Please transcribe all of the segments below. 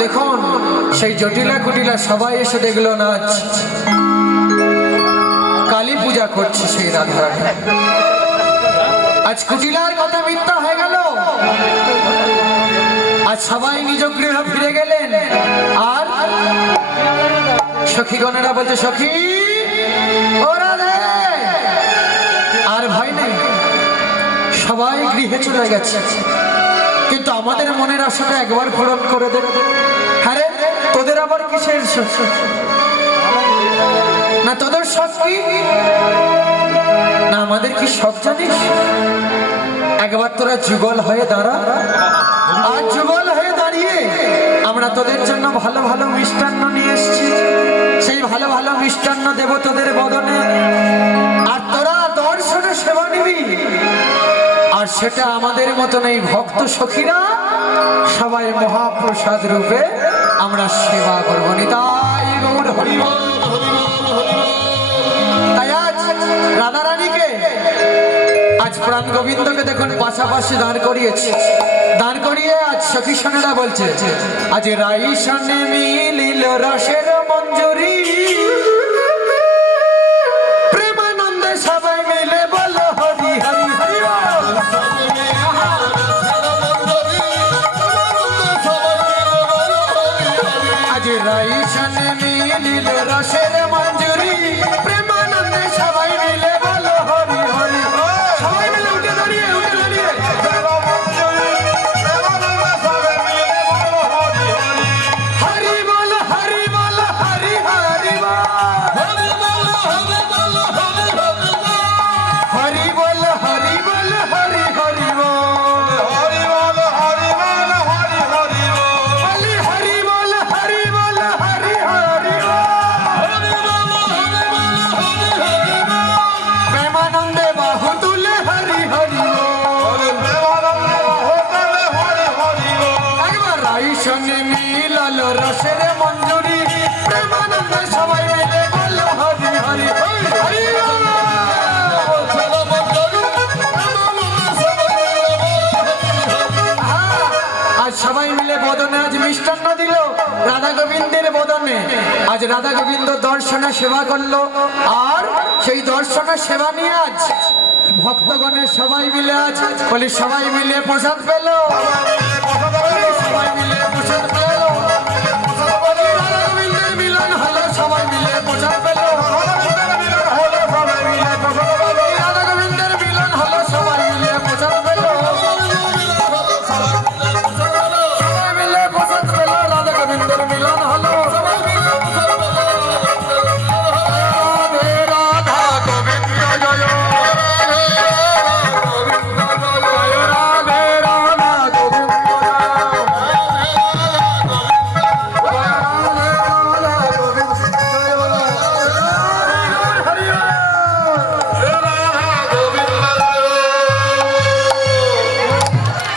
দেখুন সেই জটিলা কুটিলা সবাই এসে দেখলো নাচ, কালী পূজা করছে সেই রাধারানী। আজ কুটিলার কথা মিথ্যা হয়ে গেল, আজ সবাই নিজ গৃহ ফিরে গেলেন। আর সখীগণেরা বলছে, সখী ও রাধে, আর ভয় নেই, সবাই গৃহে চলে গেছে, কিন্তু আমাদের মনের আশাটা একবার পূরণ করে দেবে। হ্যাঁ রে, তোদের আবার কিসের না, তোদের শখ কি না, আমাদের কি শখ জানিস? একবার তোরা যুগল হয়ে দাঁড়া, আর যুগল হয়ে দাঁড়িয়ে আমরা তোদের জন্য ভালো ভালো মিষ্টান্ন নিয়ে এসেছি, সেই ভালো ভালো মিষ্টান্ন দেব তোদের বদনে, আর তোরা দর্শনে সেবা নিবি। আর সেটা আমাদের মতন এই ভক্ত সখীরা সবাই মহাপ্রসাদ রূপে আমরা সেবা করবো। নিতাই গৌর হরি বল। তাই আজ রাধারানীকে, আজ প্রাণ গোবিন্দকে দেখুন পাশাপাশি দাঁড় করিয়েছে, দাঁড় করিয়ে আজ সখী সোনেরা বলছে, আজ রাইসানে মিলিল রসের মঞ্জুরি, প্রেমানন্দে সবাই মিলে বলো হরি হরি হরি বল। আজ রাইসানে মিলিল রসের মঞ্জুরি, প্রেমানন্দে সবাই মিলে বলো হরি হরি। সবাই মিলে উঠে দাঁড়িয়ে উঠে দাঁড়িয়ে হরি বল হরি বল হরি হরি বল, হরি বল হরি বল হরি হরি বল, হরি বল হরি বল হরি হরি বল, হরি বল হরি বল হরি হরি বল, প্রেমানন্দে বাহু তুলে হরি হরি বল, একবার রাই সঙ্গে মিলাল রসের মঞ্জুরি, প্রেমানন্দে সবাই মিলে বল হরি হরি হরি বল। আজ সবাই মিলে বদনে আজ মিষ্টান্ন দিল রাধা গোবিন্দের বদনে। আজ রাধা গোবিন্দ দর্শনে সেবা করলো, আর সেই দর্শনে সেবা নিয়ে আজ ভক্তগণের সবাই মিলে আজ বলি সবাই মিলে প্রসাদ পেল, সবাই মিলে প্রসাদ পেল, রাধা গোবিন্দের মিলন হলো, সবাই মিলে প্রসাদ পেল, রাধা গোবিন্দের মিলন হলো, সবাই মিলে প্রসাদ পেল, সবাই মিলে প্রসাদ পেল, রাধা গোবিন্দের মিলন হলো। রাধে রাধা গোবিন্দ জয়, রাধে রাধা গোবিন্দ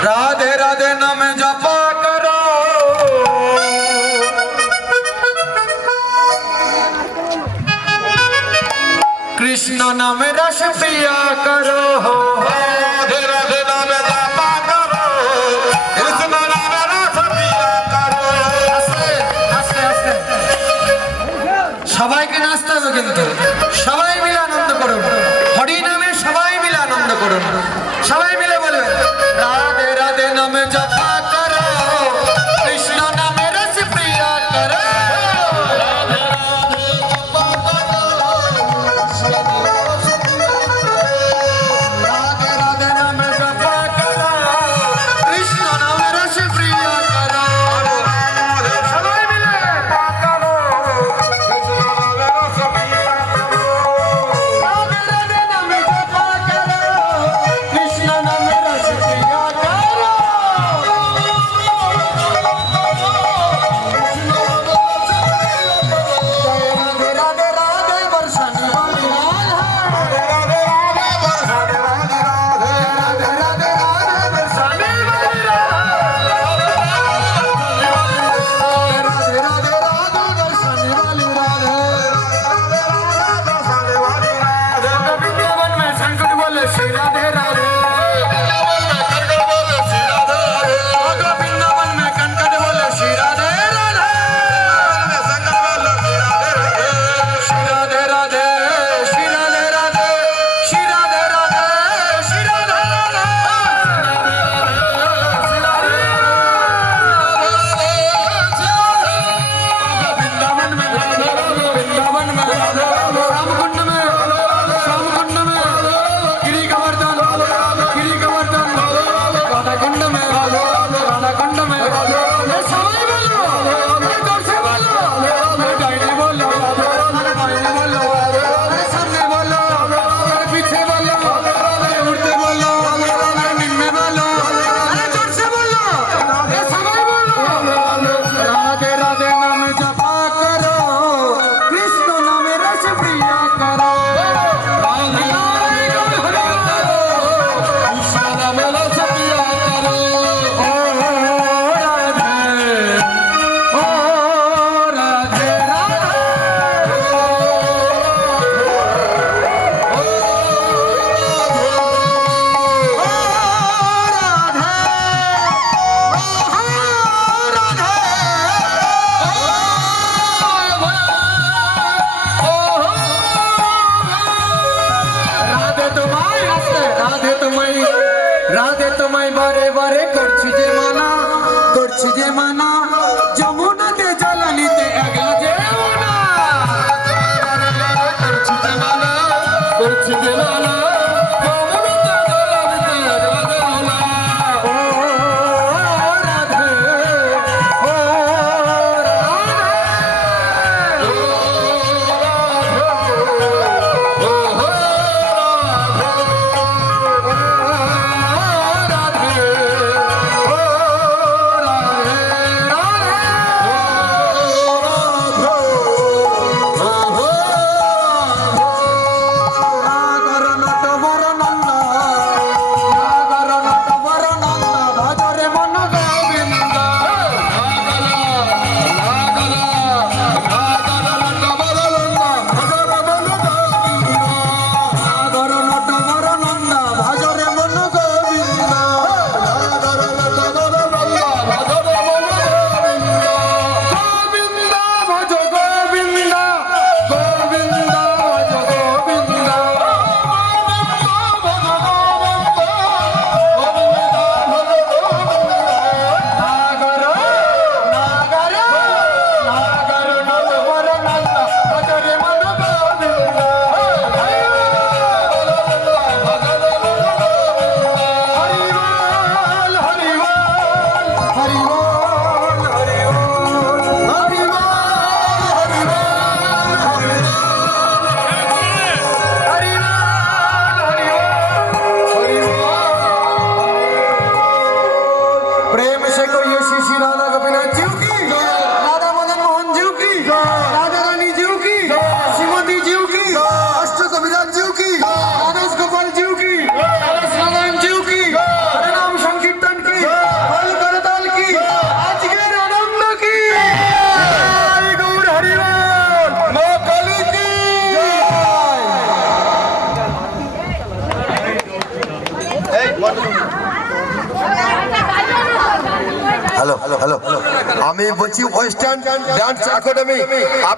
রাধে রাধে নাম জপা করো, কৃষ্ণ নামে রস প্রিয়া করো, রাধে রাধে নাম জপা করো, কৃষ্ণ নামে রস প্রিয়া করো। আস্তে আস্তে আস্তে সবাইকে নাচতে হবে, কিন্তু সবাই মিলে আনন্দ করুন, হরি নামে সবাই মিলে আনন্দ করুন, সবাই মিলে বলবেন রাধে রাধে নামে জপা করো, কৃষ্ণ নামে রস প্রিয়া করো, রাধে রাধে জপা করো, রাধে রাধে নামে জপা করো, কৃষ্ণ নামে রস প্রিয়া করো, সবাই মিলে জপা করো, কৃষ্ণ নামে রস প্রিয়া করো, রাধে রাধে নামে জপা করো, কৃষ্ণ নামে রস প্রিয়া করো। রাধে তোমায় বারে বারে করছি যে মানা যমুনাতে জ্বালানিতে একলা যে না করছি যে মানা যমুনাতে জ্বালানিতে একলা যে না। ও রাধে ও प्रेम से कोई श्री श्री राधा गोपीनाथ जी की राधा मदन मोहन जी की राधा रानी जी की श्रीमती जी की अष्ट कविराज जी की आदर्श गोपाल जी की आदर्श नारायण जी की हरे नाम संकीर्तन की हल करताल की आज के आनंद की हरि गौर हरिवाल मां काली की হ্যালো হ্যালো হ্যালো আমি বলছি ওয়েস্টার্ন ডান্স একাডেমি আপনার